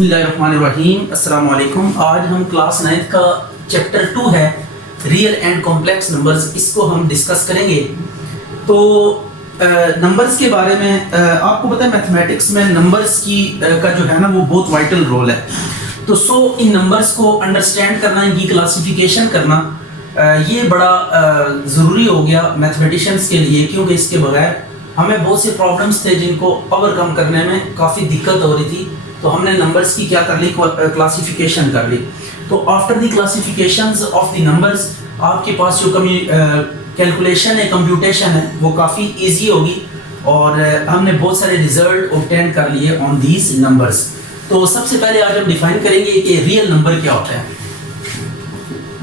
बिस्मिल्लाहिर्रहमानिर्रहीम। अस्सलाम वालेकुम। आज हम क्लास 9 का चैप्टर 2 है रियल एंड कॉम्प्लेक्स नंबर्स, इसको हम डिस्कस करेंगे। तो नंबर्स के बारे में आपको पता है मैथमेटिक्स में नंबर्स की का जो है ना वो बहुत वाइटल रोल है। तो इन नंबर्स को अंडरस्टैंड करना, इनकी क्लासिफिकेशन करना ये बड़ा ज़रूरी हो गया मैथमेटिशियंस के लिए, क्योंकि इसके बगैर हमें बहुत से प्रॉब्लम्स थे जिनको ओवरकम करने में काफ़ी दिक्कत हो रही थी। तो हमने नंबर्स की क्या कर ली, क्लासिफिकेशन कर ली। तो after the classifications of the numbers आपके पास जो कैलकुलेशन है, कंप्यूटेशन है, वो काफ़ी इजी होगी और हमने बहुत सारे रिजल्ट ऑब्टेन कर लिए ऑन दीज नंबर्स। तो सबसे पहले आज हम डिफाइन करेंगे कि रियल नंबर क्या होता है।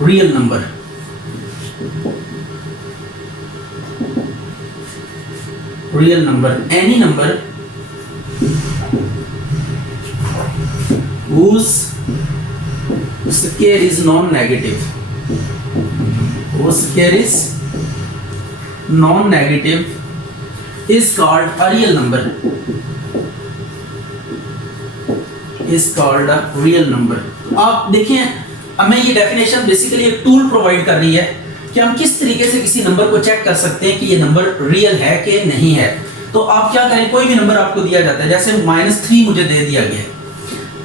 Real number any number whose square is non-negative, is called a real number, आप देखें हमें ये डेफिनेशन बेसिकली एक टूल प्रोवाइड कर रही है कि हम किस तरीके से किसी नंबर को चेक कर सकते हैं कि ये नंबर रियल है कि नहीं है। तो आप क्या करें, कोई भी नंबर आपको दिया जाता है, जैसे -3 मुझे दे दिया गया है।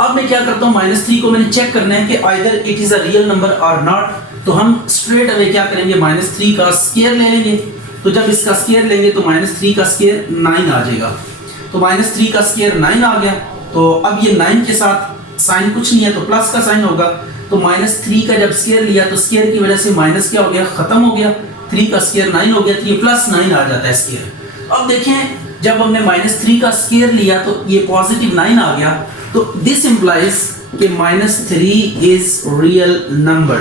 अब मैं क्या करता हूँ, -3 को मैंने चेक करना है कि either it is a real number और नॉट। तो हम स्ट्रेट अवे क्या करेंगे, -3 का स्क्वायर ले लेंगे। तो जब इसका स्क्वायर लेंगे तो -3 का स्क्वायर 9 आ जाएगा। तो -3 का स्क्वायर 9 आ गया। तो अब ये 9 के साथ साइन कुछ नहीं है, तो प्लस का साइन होगा। तो -3 का जब स्क्वायर लिया तो स्क्वायर की वजह से माइनस क्या हो गया, खत्म हो गया। 3 का स्क्वायर 9 हो गया, तो ये +9 आ जाता है स्क्वायर। अब देखें जब हमने -3 का स्क्वायर लिया तो ये +9 आ गया। तो दिस इंप्लाइज कि -3 इज रियल नंबर,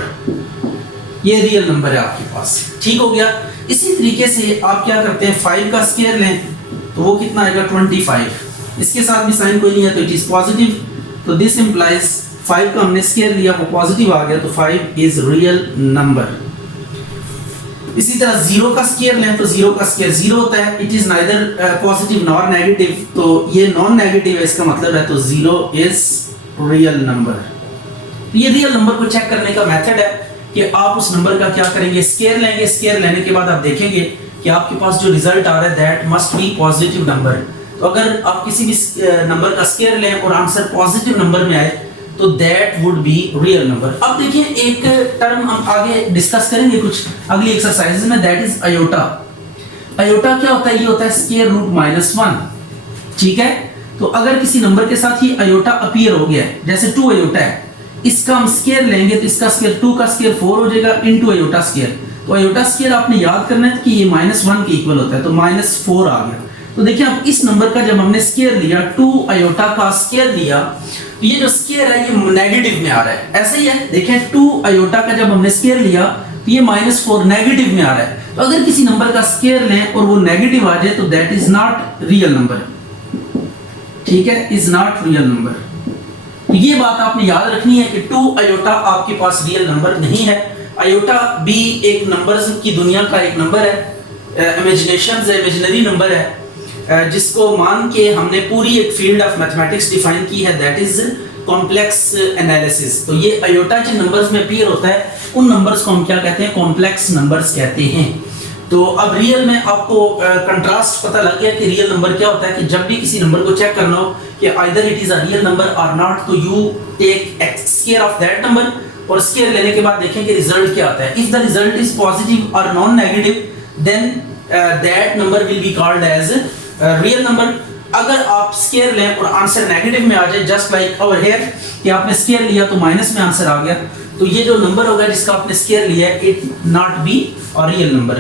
ये रियल नंबर है आपके पास। ठीक हो गया। इसी तरीके से आप क्या करते हैं, 5 का स्क्वायर लें तो वो कितना आएगा, 25। इसके साथ भी साइन कोई नहीं है तो इट इज पॉजिटिव। तो दिस इंप्लाइज 5 का हमने स्क्वायर लिया, वो पॉजिटिव आ गया, तो 5 इज रियल नंबर। इसी तरह 0 का स्क्वायर लें तो 0 का स्क्वायर 0 होता है, it is neither positive nor negative. तो ये नॉन नेगेटिव है, इसका मतलब है तो 0 इज रियल नंबर। तो ये रियल नंबर को चेक करने का मेथड है कि आप उस नंबर का क्या करेंगे, स्क्वायर लेंगे। स्क्वायर लेने के बाद आप देखेंगे कि आपके पास जो रिजल्ट आ रहा है that must be positive number. तो अगर आप किसी भी नंबर का स्क्वायर लें और आंसर पॉजिटिव नंबर में आए तो that would be real number. अब देखिए एक टर्म हम आगे डिस्कस करेंगे कुछ अगली एक्सरसाइजेज में, दैट इज अयोटा। अयोटा क्या होता है, ये होता है स्क्वायर रूट -1। ठीक है। तो अगर किसी नंबर के साथ ही अयोटा अपीयर हो गया है, जैसे 2 अयोटा है, इसका हम स्क्वायर लेंगे तो इसका स्क्वायर 2 का स्क्वायर 4 हो जाएगा इनटू अयोटा स्क्वायर। तो अयोटा स्क्वायर आपने याद करना है कि ये -1 के इक्वल होता है, तो -4 आ गया। तो देखिए अब इस नंबर का जब हमने स्क्वायर लिया, 2 अयोटा का स्क्वायर लिया, तो ये जो स्क्वायर है ये नेगेटिव में आ रहा है। ऐसे ही है, देखें 2 अयोटा का जब हमने स्क्वायर लिया तो ये -4 नेगेटिव में आ रहा है। तो अगर किसी नंबर का स्क्वायर लें और वो नेगेटिव आ जाए तो that is not real number. ठीक है, इज नॉट रियल नंबर। तो ये बात आपने याद रखनी है कि 2 अयोटा आपके पास रियल नंबर नहीं है। अयोटा भी एक नंबर्स की दुनिया का एक नंबर है, इमेजिनेशंस है, इमेजिनरी नंबर है, जिसको मान के हमने पूरी एक फील्ड ऑफ मैथमेटिक्स डिफाइन की है, दैट इज कॉम्प्लेक्स एनालिसिस। तो ये अयोटा जिन नंबर्स में अपीयर होता है उन नंबर्स को हम क्या कहते हैं, कॉम्प्लेक्स नंबर्स कहते हैं। तो अब रियल में आपको कंट्रास्ट पता लग गया कि रियल नंबर क्या होता है, कि जब भी किसी नंबर को चेक करना हो कि either it is a real number और नॉट, तो you take square of that number और स्क्वायर लेने के बाद देखें कि रिजल्ट क्या आता है। If the result is positive और non negative then that number will be called as real number. अगर आप स्क्वायर लें और आंसर नेगेटिव में आ जाए, जस्ट लाइक ओवर हियर कि आपने स्क्वायर लिया तो माइनस में आंसर आ गया, तो ये जो नंबर होगा जिसका आपने स्क्वायर लिया है इट नॉट बी और रियल नंबर।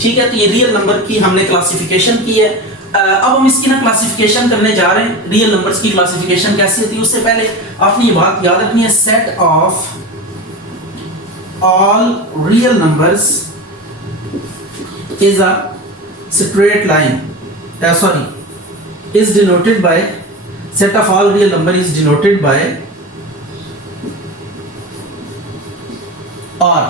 ठीक है। तो ये रियल नंबर की हमने क्लासिफिकेशन की है। अब हम इसकी ना क्लासिफिकेशन करने जा रहे हैं। रियल नंबर्स की क्लासिफिकेशन कैसी होती है, उससे पहले आपने ये बात याद रखनी है, set of all real numbers is a straight line, is denoted by, set of all real number is denoted by R।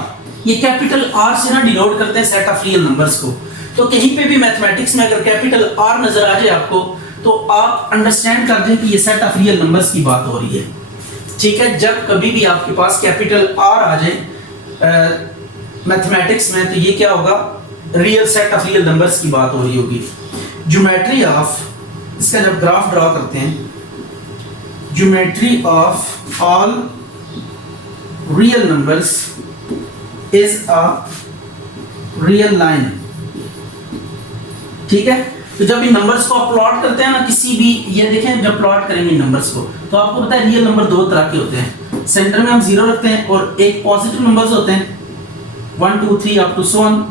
ये कैपिटल R से ना डिनोट करते हैं सेट ऑफ रियल नंबर्स को। तो कहीं पे भी मैथमेटिक्स में अगर कैपिटल R नजर आ जाए आपको तो आप अंडरस्टैंड कर दें कि ये सेट ऑफ रियल नंबर्स की बात हो रही है। ठीक है, जब कभी भी आपके पास कैपिटल आर आ जाए मैथमेटिक्स में, तो ये क्या होगा, real set of real numbers की बात हो रही होगी। ज्योमेट्री ऑफ, इसका जब ग्राफ ड्रॉ करते हैं, geometry of all real numbers is a real line. ठीक है, तो जब इन नंबर्स को आप प्लॉट करते हैं ना किसी भी, ये देखें जब प्लॉट करेंगे इन नंबर्स को, तो आपको पता है रियल नंबर दो तरह के होते हैं। सेंटर में हम 0 रखते हैं और एक पॉजिटिव नंबर्स होते हैं 1 2 3 अप टू सो ऑन।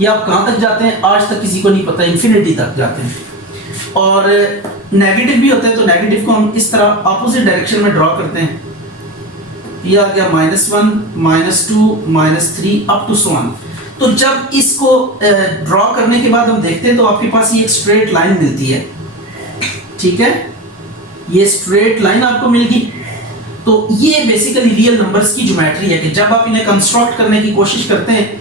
ये आप कहाँ तक जाते हैं आज तक किसी को नहीं पता, इन्फिनिटी तक जाते हैं। और नेगेटिव भी होते हैं, तो नेगेटिव को हम इस तरह अपोजिट डायरेक्शन में ड्रॉ करते हैं। ये आ गया -1 -2 -3 अप टू सो ऑन। तो जब इसको ड्रॉ करने के बाद हम देखते हैं तो आपके पास ये एक स्ट्रेट लाइन मिलती है। ठीक है, ये स्ट्रेट लाइन आपको मिलेगी। तो ये बेसिकली रियल नंबर्स की ज्योमेट्री है कि जब आप इन्हें कंस्ट्रक्ट करने की कोशिश करते हैं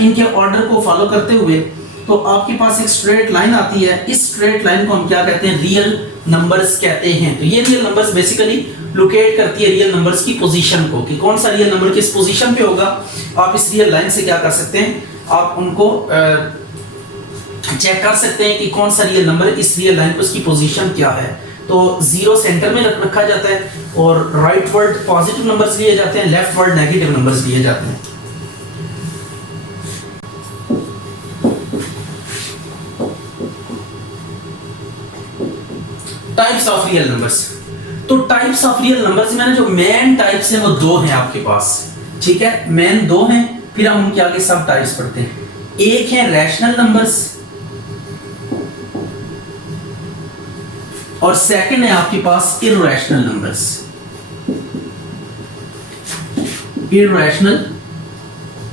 इनके ऑर्डर को फॉलो करते हुए, तो आपके पास एक स्ट्रेट लाइन आती है। इस स्ट्रेट लाइन को हम क्या कहते हैं, रियल नंबर्स कहते हैं। तो ये रियल नंबर्स बेसिकली लोकेट करती है रियल नंबर्स की पोजीशन को, कि कौन सा रियल नंबर किस पोजीशन पे होगा। आप इस रियल लाइन से क्या कर सकते हैं, आप उनको चेक कर सकते हैं कि कौन सा रियल नंबर इस रियल लाइन को इसकी पोजीशन क्या है। तो 0 सेंटर में रखा जाता है और राइट वर्ड पॉजिटिव नंबर्स लिए जाते हैं, लेफ्ट वर्ड नेगेटिव नंबर्स लिए जाते हैं। Types of real numbers. तो टाइप्स ऑफ रियल नंबर्स में ना जो मेन टाइप्स हैं वो दो हैं आपके पास। ठीक है, मेन दो हैं, फिर हम उनके आगे सब टाइप्स पढ़ते हैं। एक है रैशनल नंबर्स और सेकंड है आपके पास इर्रेशनल नंबर्स। इर्रेशनल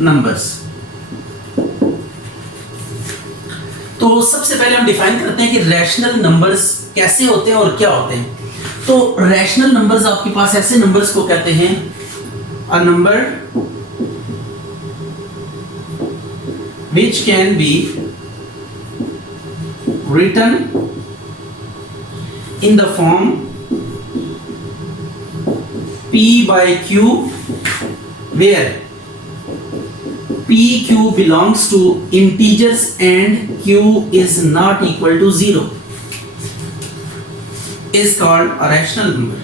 नंबर्स, तो सबसे पहले हम डिफाइन करते हैं कि रैशनल नंबर्स कैसे होते हैं और क्या होते हैं। तो रैशनल नंबर्स आपके पास ऐसे नंबर्स को कहते हैं a number which can be written in the form p by q where pq belongs to integers and q is not equal to 0 is called a rational number.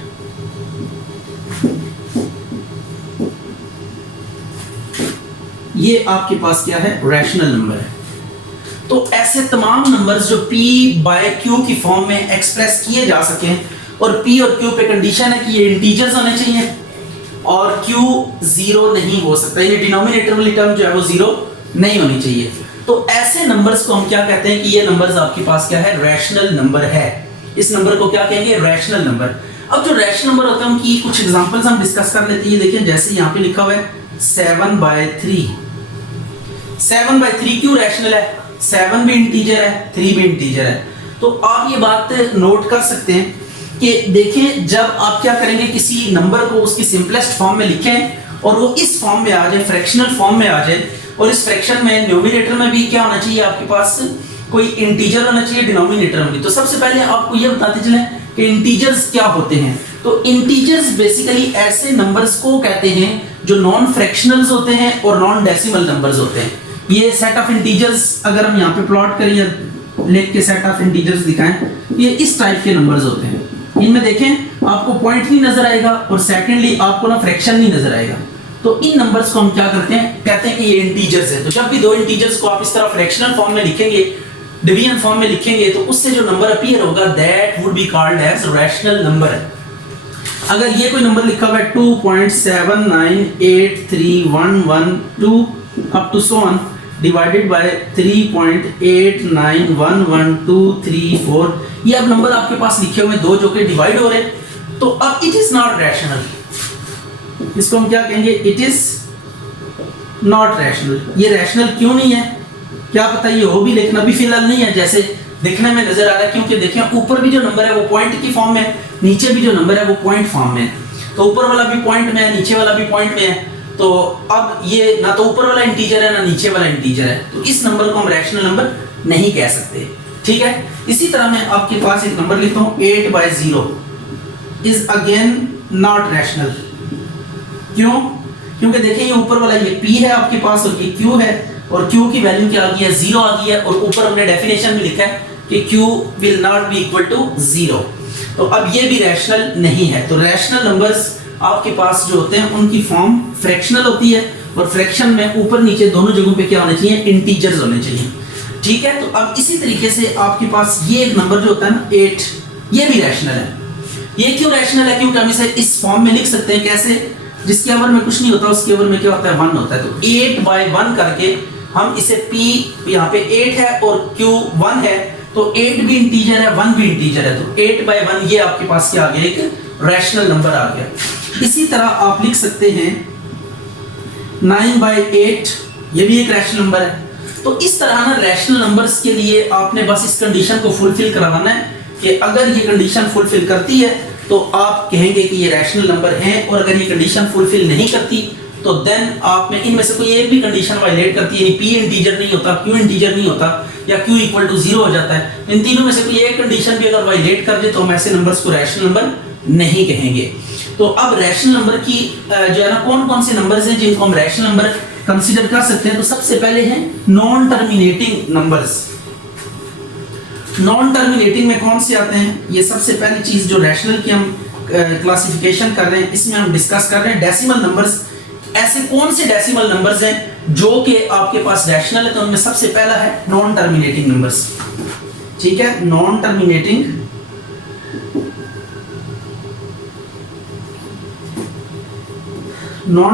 ये आपके पास क्या है, rational number है। तो ऐसे तमाम नंबर्स जो p bye q की फॉर्म में एक्सप्रेस किए जा सकें, और p और q पे कंडीशन है कि ये इंटीजर्स होने चाहिए और q 0 नहीं हो सकता, ये डिनोमिनेटर वाली टर्म जो है वो 0 नहीं होनी चाहिए। तो ऐसे नंबर्स को हम क्या कहते हैं कि ये नंबर्स आपके पास क्या है, रैशनल नंबर है। इस नंबर को क्या कहेंगे, रैशनल नंबर। अब जो रैशनल नंबर होते हैं उनकी कुछ एग्जांपल्स हम डिस्कस कर लेते हैं। देखिए जैसे यहाँ पे लिखा हुआ है 7/3। 7/3 क्यों रैशनल है, 7 भी इंटीजर है 3 भी इंटीजर है। तो आप ये बात नोट कर सकते हैं कि देखें जब आप क्या करेंगे, किसी नंबर को उसकी सिंपलेस्ट फॉर्म में लिखें और वो इस फॉर्म में आ जाए, फ्रैक्शनल फॉर्म में आ जाए, और इस फ्रैक्शन में न्यूमरेटर में भी क्या होना चाहिए, आपके पास कोई इंटीजर होना चाहिए डिनोमिनेटर में भी। तो सबसे पहले आपको ये बताते चलें कि इंटीजर्स क्या होते हैं। तो इंटीजर्स बेसिकली ऐसे नंबर्स को कहते हैं जो नॉन फ्रैक्शनल्स होते हैं और नॉन डेसिमल नंबर्स होते हैं। ये सेट ऑफ इंटीजर्स अगर हम यहाँ पे प्लॉट करें या लिख के सेट ऑफ इंटीजर्स दिखाएं, ये इस टाइप के नंबर्स होते हैं। इनमें देखें आपको पॉइंट नहीं नजर आएगा और सेकेंडली आपको ना फ्रैक्शन नहीं नजर आएगा। तो इन नंबर्स को हम क्या करते हैं, कहते हैं कि ये इंटीजर्स है। तो जब भी दो इंटीजर्स को आप इस तरह फ्रैक्शनल फॉर्म में लिखेंगे, डिवीजन फॉर्म में लिखेंगे, तो उससे जो नंबर अपीयर होगा that would be called as rational number. अगर ये कोई नंबर लिखा हुआ है 2.79831112 up to so on divided by 3.89112334, ये अब नंबर आपके पास लिखे हुए दो जो कि डिवाइड हो रहे हैं, तो अब इट इज नॉट रैशनल। इसको हम क्या कहेंगे, इट इज नॉट रैशनल। ये रैशनल क्यों नहीं है, क्या पता ये हो भी लेकिन अभी फिलहाल नहीं है जैसे दिखने में नजर आ रहा है, क्योंकि देखिए ऊपर भी जो नंबर है वो पॉइंट की फॉर्म में है, नीचे भी जो नंबर है वो पॉइंट फॉर्म में है। तो ऊपर वाला भी पॉइंट में है, नीचे वाला भी पॉइंट में है। तो अब ये ना तो ऊपर वाला इंटीजर है ना नीचे वाला इंटीजर है, तो इस नंबर को हम रैशनल नंबर नहीं कह सकते। ठीक है, इसी तरह मैं आपके पास एक नंबर लिखता हूँ 8/0 इज अगेन नॉट रैशनल। क्यों? क्योंकि देखिए ये ऊपर वाला ये p है आपके पास और ये q है, और q की वैल्यू क्या आ गई है, 0 आ गई है, और ऊपर हमने डेफिनेशन में लिखा है कि q will not be equal to 0। तो अब ये भी रैशनल नहीं है। तो रैशनल नंबर्स आपके पास जो होते हैं उनकी फॉर्म फ्रैक्शनल होती है, और फ्रैक्शन में ऊपर नीचे दोनों जगहों पे क्या होने चाहिए, इंटीजर्स होने चाहिए। ठीक है, तो अब इसी तरीके से आपके पास ये एक नंबर जो होता है ना 8, ये भी रैशनल है। ये क्यों रैशनल है? क्योंकि हम इसे इस फॉर्म में लिख सकते हैं, कैसे, जिसके ओवर में कुछ नहीं होता उसके ओवर में क्या होता है, 1 होता है। तो 8/1 करके हम इसे p, यहाँ पे 8 है और q 1 है, तो 8 भी इंटीजर है 1 भी इंटीजर है, तो 8/1 ये आपके पास क्या आ गया, एक रैशनल नंबर आ गया। इसी तरह आप लिख सकते हैं 9/8, ये भी एक रैशनल नंबर है। तो इस तरह ना रैशनल नंबर्स के लिए आपने बस इस कंडीशन को फुलफिल करवाना है कि अगर ये कंडीशन फुलफिल करती है तो आप कहेंगे कि ये रैशनल नंबर है, और अगर ये कंडीशन फुलफिल नहीं करती तो देन आप में इनमें से कोई एक भी कंडीशन वायलेट करती है, यानी p इंटीजर नहीं होता, q इंटीजर नहीं होता, या q इक्वल टू 0 हो जाता है, इन तीनों में से कोई एक कंडीशन भी अगर वायलेट कर दे तो हम ऐसे नंबर्स को रैशनल नंबर नहीं कहेंगे। तो अब रैशनल नंबर की जो है ना कौन कौन से नंबर्स हैं जिनको हम रैशनल नंबर कंसीडर कर सकते हैं। तो सबसे पहले हैं non terminating numbers. Non terminating में कौन से आते हैं? ये सबसे पहली चीज जो रैशनल की हम क्लासिफिकेशन कर रहे हैं, इसमें हम डिस्कस कर रहे हैं डेसिमल नंबर्स। ऐसे कौन से डेसिमल नंबर्स हैं जो कि आपके पास रैशनल है? तो उनमें सबसे पहला है नॉन टर्मिनेटिंग नंबर्स। ठीक है, नॉन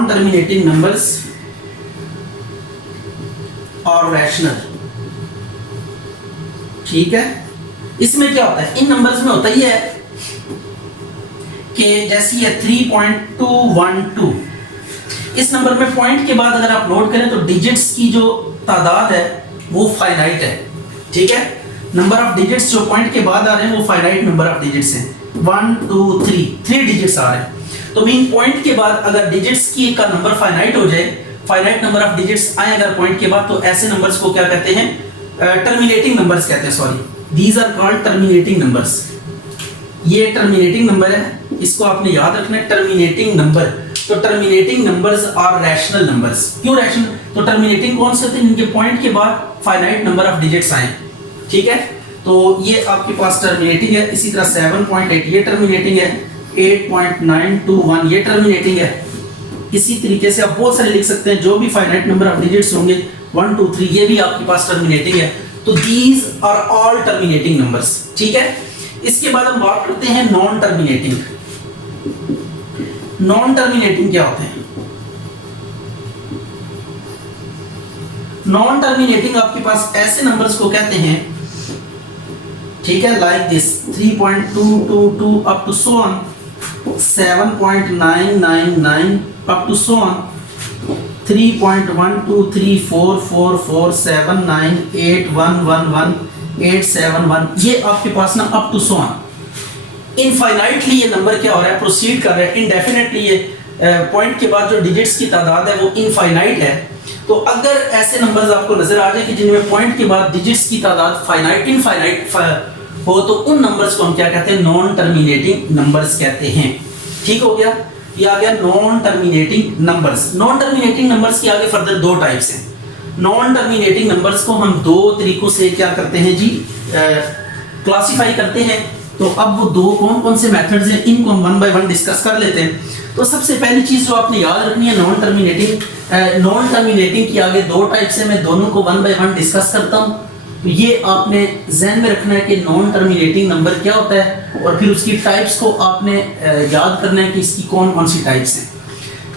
टर्मिनेटिंग नंबर्स और रैशनल। ठीक है, इसमें क्या होता है, इन नंबर्स में होता ही है कि जैसे ये 3.212, इस नंबर में पॉइंट के बाद अगर आप नोट करें तो डिजिट्स की जो तादाद है वो फाइनाइट है। ठीक है, नंबर ऑफ डिजिट्स जो पॉइंट के बाद आ रहे हैं वो फाइनाइट नंबर ऑफ डिजिट्स हैं, 1 2 3 डिजिट्स आ रहे हैं। तो मीन पॉइंट के बाद अगर डिजिट्स की का नंबर फाइनाइट हो जाए, फाइनाइट नंबर ऑफ डिजिट्स आए अगर पॉइंट के बाद, तो ऐसे नंबर्स को क्या कहते हैं, टर्मिनेटिंग नंबर्स कहते हैं। Sorry, these are called terminating numbers. ये टर्मिनेटिंग नंबर है, इसको आपने याद रखना है, टर्मिनेटिंग नंबर। तो terminating numbers are rational numbers. क्यों रैशनल? तो टर्मिनेटिंग कौन से होते हैं, इनके पॉइंट के बाद फाइनाइट नंबर ऑफ डिजिट्स आए। ठीक है, तो ये आपके पास टर्मिनेटिंग है। इसी तरह 7.8 ये टर्मिनेटिंग है, 8.921 ये टर्मिनेटिंग है। इसी तरीके से आप बहुत सारे लिख सकते हैं, जो भी फाइनाइट नंबर ऑफ डिजिट्स होंगे 1 2 3 ये भी आपके पास टर्मिनेटिंग है। तो these are all terminating numbers. ठीक है, इसके बाद हम बात करते हैं नॉन टर्मिनेटिंग। नॉन टर्मिनेटिंग क्या होते हैं? नॉन टर्मिनेटिंग आपके पास ऐसे नंबर्स को कहते हैं, ठीक है, like this 3.222 up to so on, 7.999 up to so on, 3.123444798111871 ये आपके पास ना up to so on. Infinitely ये नंबर क्या हो रहा है, प्रोसीड कर रहा है इनडेफिनेटली। ये पॉइंट के बाद जो डिजिट्स की तादाद है वो इनफाइनाइट है। तो अगर ऐसे नंबर्स आपको नजर आ जाए कि जिनमें पॉइंट के बाद डिजिट्स की तादाद फाइनाइट इनफाइनाइट हो, तो उन नंबर्स को हम क्या कहते हैं, नॉन टर्मिनेटिंग नंबर्स कहते हैं। ठीक हो गया, ये आ गया non terminating numbers. Non terminating numbers के आगे फर्दर दो टाइप्स हैं। नॉन टर्मिनेटिंग नंबर्स को हम दो तरीकों से क्या करते हैं जी, क्लासिफाई करते हैं। तो अब वो दो कौन कौन से मेथड्स हैं, इनको हम वन बाय वन डिस्कस कर लेते हैं। तो सबसे पहली चीज जो आपने याद रखनी है, नॉन टर्मिनेटिंग की आगे दो टाइप्स हैं, मैं दोनों को वन बाय वन डिस्कस करता हूँ। तो ये आपने ज़हन में रखना है कि नॉन टर्मिनेटिंग नंबर क्या होता है, और फिर उसकी टाइप्स को आपने याद करना है कि इसकी कौन कौन सी टाइप्स हैं।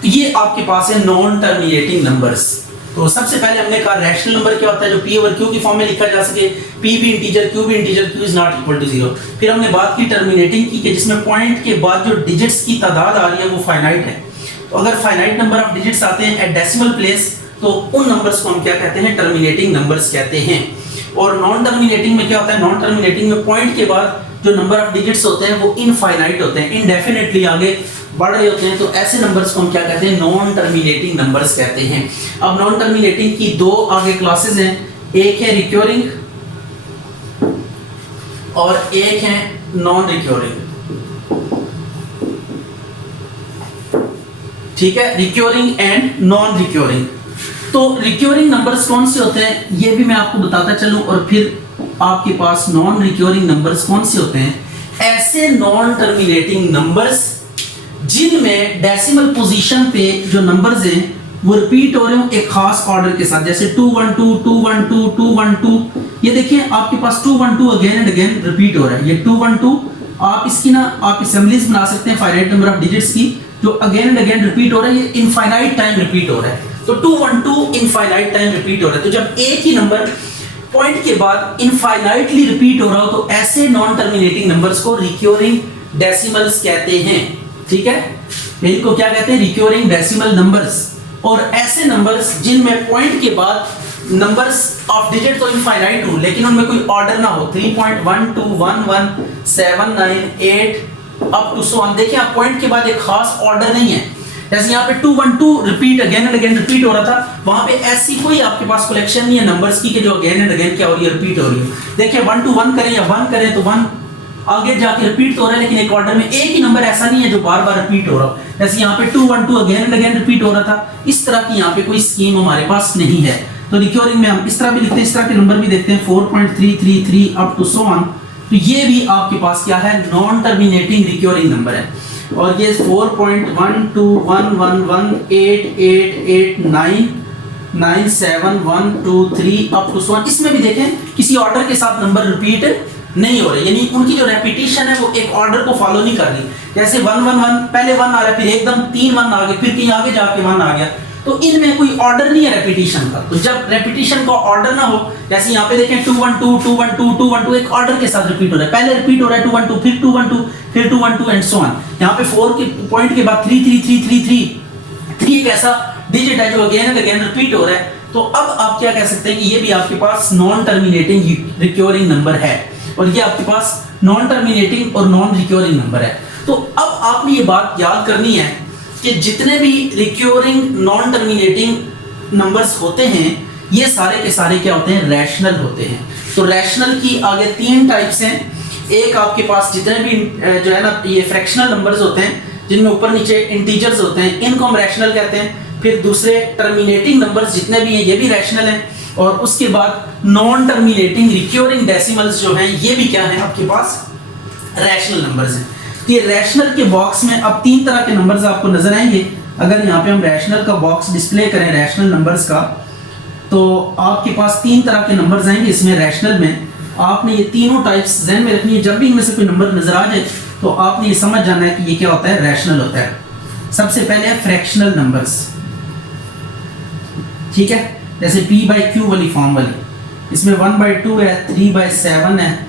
तो ये आपके पास है नॉन टर्मिनेटिंग नंबर्स। तो सबसे पहले हमने कहा रैशनल नंबर क्या होता है, जो p ओवर q की फॉर्म में लिखा जा सके, p भी इंटीजर q भी integer, q is not equal to 0। फिर हमने बात की टर्मिनेटिंग की कि जिसमें पॉइंट के बाद जो डिजिट्स की तादाद आ रही है वो फाइनाइट है। तो अगर फाइनाइट नंबर ऑफ डिजिट्स आते हैं एट डेसिमल प्लेस, तो उन नंबर्स को हम क्या कहते हैं, टर्मिनेटिंग नंबर्स कहते हैं। और नॉन टर्मिनेटिंग में क्या होता है, नॉन टर्मिनेटिंग में पॉइंट के बाद जो नंबर ऑफ डिजिट्स होते हैं वो इनफाइनाइट होते हैं, इनडेफिनेटली आगे बढ़ रहे होते हैं। तो ऐसे नंबर्स को हम क्या कहते हैं, नॉन टर्मिनेटिंग नंबर्स कहते हैं। अब नॉन टर्मिनेटिंग की दो आगे क्लासेस हैं, एक है रिक्योरिंग और एक है नॉन रिक्योरिंग। ठीक है, रिक्योरिंग एंड नॉन रिक्योरिंग। तो रिक्योरिंग नंबर्स कौन से होते हैं ये भी मैं आपको बताता चलूं, और फिर आपके पास नॉन रिक्योरिंग नंबर्स कौन से होते हैं। ऐसे नॉन टर्मिनेटिंग नंबर्स जिनमें डेसिमल पोजीशन पे जो नंबर्स हैं वो रिपीट हो रहे हो एक खास ऑर्डर के साथ, जैसे 212 212 212। ये देखिए आपके पास 212 अगेन एंड अगेन रिपीट हो रहा है। ये 212 आप इसकी ना आप असेंबलीज बना सकते हैं फाइनाइट नंबर ऑफ डिजिट्स की, जो अगेन एंड अगेन रिपीट हो रहा है, ये इनफाइनाइट टाइम रिपीट हो रहा है। तो 212 इनफाइनाइट टाइम रिपीट हो रहा है। तो जब एक ही नंबर पॉइंट के बाद इनफाइनाइटली रिपीट हो रहा हो तो ऐसे नॉन टर्मिनेटिंग नंबर्स को रिक्योरिंग डेसिमल्स कहते हैं। ठीक है, इनको क्या कहते हैं, रिक्योरिंग डेसिमल नंबर्स। और ऐसे नंबर्स जिनमें पॉइंट के बाद नंबर्स ऑफ डिजिट तो इनफाइनाइट हो लेकिन उनमें कोई ऑर्डर ना हो, 3.1211 7 9 8 अप टू सो ऑन। देखिए आप पॉइंट के बाद एक खास ऑर्डर नहीं है, जैसे यहाँ पे 212 repeat again and again repeat हो रहा था, वहां पे ऐसी कोई आपके पास कलेक्शन नहीं है नंबर्स की कि जो अगेन एंड अगेन क्या हो रही है, रिपीट हो रही है। देखिए 1 to 1 करें या 1 करें तो 1 आगे जाके रिपीट हो रहा है, लेकिन एक ऑर्डर में एक ही नंबर ऐसा नहीं है जो बार बार रिपीट हो रहा हो। जैसे यहाँ पे 212 अगेन एंड अगेन रिपीट हो रहा था, इस तरह की यहाँ पे कोई स्कीम हमारे पास नहीं है। तो रिक्योरिंग में हम इस तरह भी लिखते हैं, इस तरह के नंबर भी देखते हैं 4.333 अप टू सो ऑन। तो ये भी आपके पास क्या है, नॉन टर्मिनेटिंग रिक्योरिंग नंबर है। और ये 4.1211188899712 अप टू सो ऑन, इसमें भी देखें किसी ऑर्डर के साथ नंबर रिपीट नहीं हो रहे, यानी उनकी जो रेपिटेशन है वो एक ऑर्डर को फॉलो नहीं कर रही। जैसे 111 पहले 1 आ रहा है, फिर एकदम 3 1 आ गए, फिर कहीं आगे जाके 1 आ गया, तो इनमें कोई ऑर्डर नहीं है रेपिटेशन का। तो जब रेपिटेशन का ऑर्डर ना हो, जैसे यहाँ पे देखें 212 212 212 एक ऑर्डर के साथ रिपीट हो रहा है, पहले रिपीट हो रहा है 212 फिर 212 फिर 212 एंड सो ऑन। यहाँ पे 4 के पॉइंट के बाद 3 एक ऐसा डिजिट है जो अगेन एंड अगेन रिपीट हो रहा है। तो अब आप क्या कह सकते हैं कि ये भी आपके पास नॉन टर्मिनेटिंग रिक्योरिंग नंबर है, और ये आपके पास नॉन टर्मिनेटिंग और नॉन रिक्योरिंग नंबर है। तो अब आपने ये बात याद करनी है कि जितने भी रिक्योरिंग नॉन टर्मिनेटिंग नंबर्स होते हैं ये सारे के सारे क्या होते हैं, रैशनल होते हैं। तो रैशनल की आगे 3 टाइप्स हैं। एक आपके पास जितने भी जो है ना ये फ्रैक्शनल नंबर्स होते हैं जिनमें ऊपर नीचे इंटीजर्स होते हैं, इनको हम रैशनल कहते हैं। फिर दूसरे टर्मिनेटिंग नंबर्स जितने भी हैं ये भी रैशनल हैं। और उसके बाद नॉन टर्मिनेटिंग रिक्योरिंग डेसिमल्स जो हैं ये भी क्या हैं, आपके पास रैशनल नंबर्स हैं। तो ये रैशनल के बॉक्स में अब 3 तरह के नंबर्स आपको नजर आएंगे। अगर यहाँ पे हम रैशनल का बॉक्स डिस्प्ले करें रैशनल नंबर्स का, तो आपके पास 3 तरह के नंबर्स आएंगे इसमें रैशनल में। आपने ये तीनों टाइप्स ज़हन में रखनी है, जब भी इनमें से कोई नंबर नजर आ जाए तो आपने ये समझ जाना है कि ये क्या होता है, रैशनल होता है। सबसे पहले है फ्रैक्शनल नंबर्स, ठीक है, जैसे p/q वाली फॉर्म वाली, इसमें 1/2 है, 3/7 है,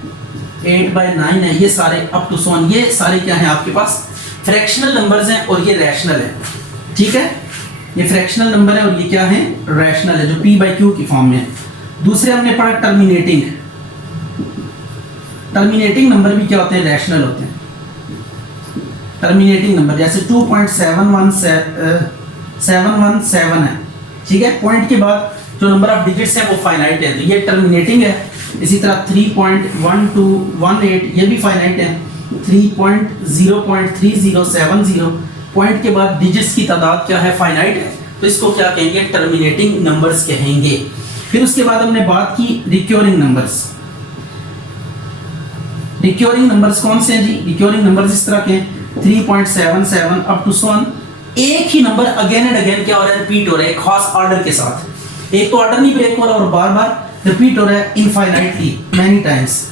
8/9 है, ये सारे अप टू सो ऑन, ये सारे क्या हैं आपके पास फ्रैक्शनल नंबर्स हैं और ये रैशनल है। ठीक है, ये फ्रैक्शनल नंबर है और ये क्या है, रैशनल है, जो p/q की फॉर्म में है। दूसरे हमने पढ़ा टर्मिनेटिंग। टर्मिनेटिंग नंबर भी क्या होते हैं, रैशनल होते हैं। टर्मिनेटिंग नंबर जैसे 2.717 है, ठीक है, पॉइंट के बाद जो नंबर ऑफ डिजिट्स है वो फाइनाइट है, तो ये टर्मिनेटिंग है। इसी तरह 3.1218 ये भी फाइनाइट है। 3.0.3070 पॉइंट के बाद डिजिट्स की तादाद क्या है, फाइनाइट है, तो इसको क्या कहेंगे, टर्मिनेटिंग नंबर्स कहेंगे। फिर उसके बाद हमने बात की रिक्योरिंग नंबर्स। रिक्योरिंग नंबर्स कौन से हैं जी, रिक्योरिंग नंबर्स इस तरह के हैं 3.77 अप टू सो ऑन। एक ही नंबर अगेन एंड अगेन क्या हो रहा है, रिपीट हो रहा है एक खास ऑर्डर के साथ। एक तो ऑर्डर नहीं ब्रेक हो रहा और बार बार रिपीट हो रहा है infinitely many times.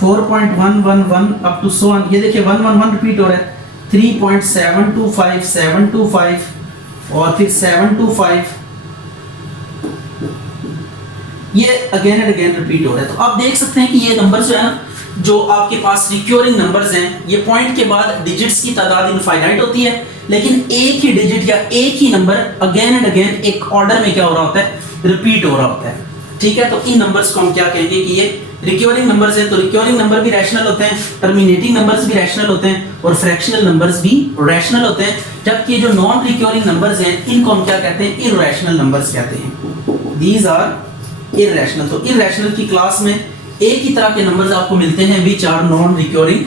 4.111 up to so on, ये देखिए 111 रिपीट हो रहा है। 3.725 725 और फिर 725, ये अगेन एंड अगेन रिपीट हो रहा है। तो आप देख सकते हैं कि ये नंबर जो है ना, जो आपके पास रिक्योरिंग नंबर्स हैं, ये पॉइंट के बाद डिजिट्स की तादाद इनफाइनाइट होती है, लेकिन एक ही डिजिट या एक ही नंबर अगेन एंड अगेन एक ऑर्डर में क्या हो रहा होता है, रिपीट हो रहा होता है। ठीक है, तो इन नंबर्स को हम क्या कहेंगे कि ये रिक्योरिंग नंबर्स हैं। तो रिक्योरिंग नंबर भी रैशनल होते हैं, टर्मिनेटिंग नंबर्स भी रैशनल होते हैं और फ्रैक्शनल नंबर्स भी रैशनल होते हैं। जबकि जो नॉन रिक्योरिंग नंबर्स हैं इनको हम क्या कहते हैं, इरैशनल नंबर्स कहते हैं। These are irrational. तो इरैशनल की क्लास में एक ही तरह के नंबर्स आपको मिलते हैं which are non recurring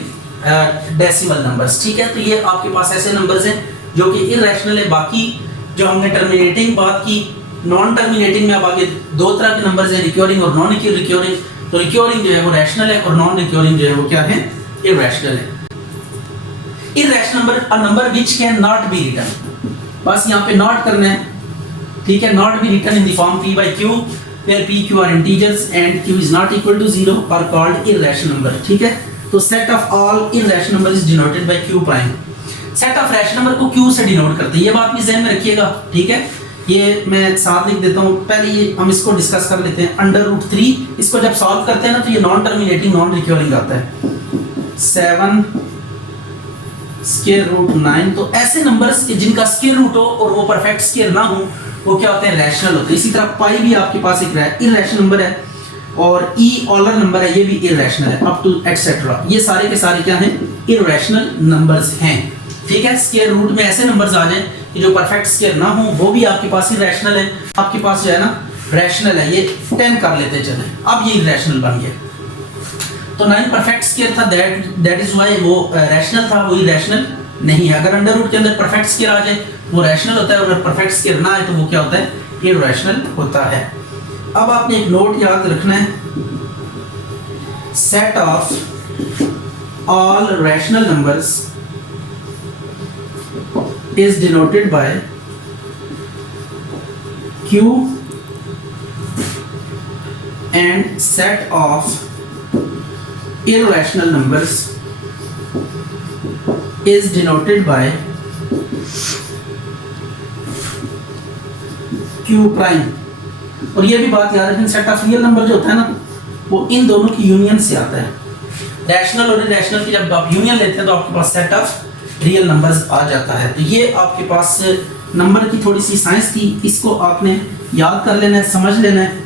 decimal numbers. ठीक है, तो ये आपके पास ऐसे नंबर्स हैं जो कि इररेशनल है। बाकी जो हमने टर्मिनेटिंग बात की, नॉन टर्मिनेटिंग में अब आगे दो तरह के नंबर्स हैं, रिकरिंग और नॉन रिकरिंग। तो रिकरिंग जो है वो रैशनल है और नॉन रिकरिंग जो है वो क्या है, इररेशनल है। Irrational number, a number which can not be written, बस यहाँ पे नॉट करना है, ठीक है। Not be written in the form p by q where p q are integers and q is not equal to 0 are called irrational number, ठीक है। तो set of all irrational number is denoted by q prime। Set of rational number को q से denote करते हैं, ये बात भी ध्यान में रखिएगा, ठीक है। ये मैं साथ लिख देता हूँ, पहले ये हम इसको डिस्कस कर लेते हैं। √3 इसको जब सॉल्व करते हैं ना तो ये नॉन टर्मिनेटिंग नॉन रिकरिंग आता है। 7 स्क्वायर रूट 9, तो ऐसे नंबर्स जिनका स्क्वायर रूट हो और वो परफेक्ट स्क्वायर ना हो वो क्या होते हैं, रैशनल होते हैं। इसी तरह पाई भी आपके पास एक इररेशनल नंबर है और ई ऑलर नंबर है, ये भी इररेशनल है, अप टू एटसेट्रा। ये सारे के सारे क्या हैं, इररेशनल नंबर्स हैं, ठीक है। स्क्वायर रूट में ऐसे नंबर्स आ जाए कि जो परफेक्ट स्क्वायर ना हो वो भी आपके पास इररेशनल है। आपके पास जो है ना रैशनल है, ये 10 कर लेते चले, अब ये इररेशनल बन गया। तो 9 परफेक्ट स्क्वायर था, दैट इज व्हाई वो रैशनल था, वो इररेशनल नहीं है। अगर अंडर रूट के अंदर परफेक्ट स्क्वायर आ जाए वो रैशनल होता है, और अगर परफेक्ट स्क्वायर ना आए तो वो क्या होता है, इररेशनल होता है। अब आपने एक नोट याद रखना है, set of all rational numbers is denoted by q and set of irrational numbers is denoted by q prime। और ये भी बात याद रखें, सेट ऑफ रियल नंबर जो होता है ना वो इन दोनों की यूनियन से आता है। रैशनल और इररेशनल की जब आप यूनियन लेते हैं तो आपके पास सेट ऑफ रियल नंबर्स आ जाता है। तो ये आपके पास नंबर की थोड़ी सी साइंस थी, इसको आपने याद कर लेना है, समझ लेना है।